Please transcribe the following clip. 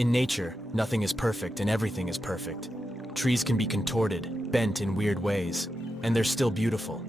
In nature, nothing is perfect and everything is perfect. Trees can be contorted, bent in weird ways, and they're still beautiful.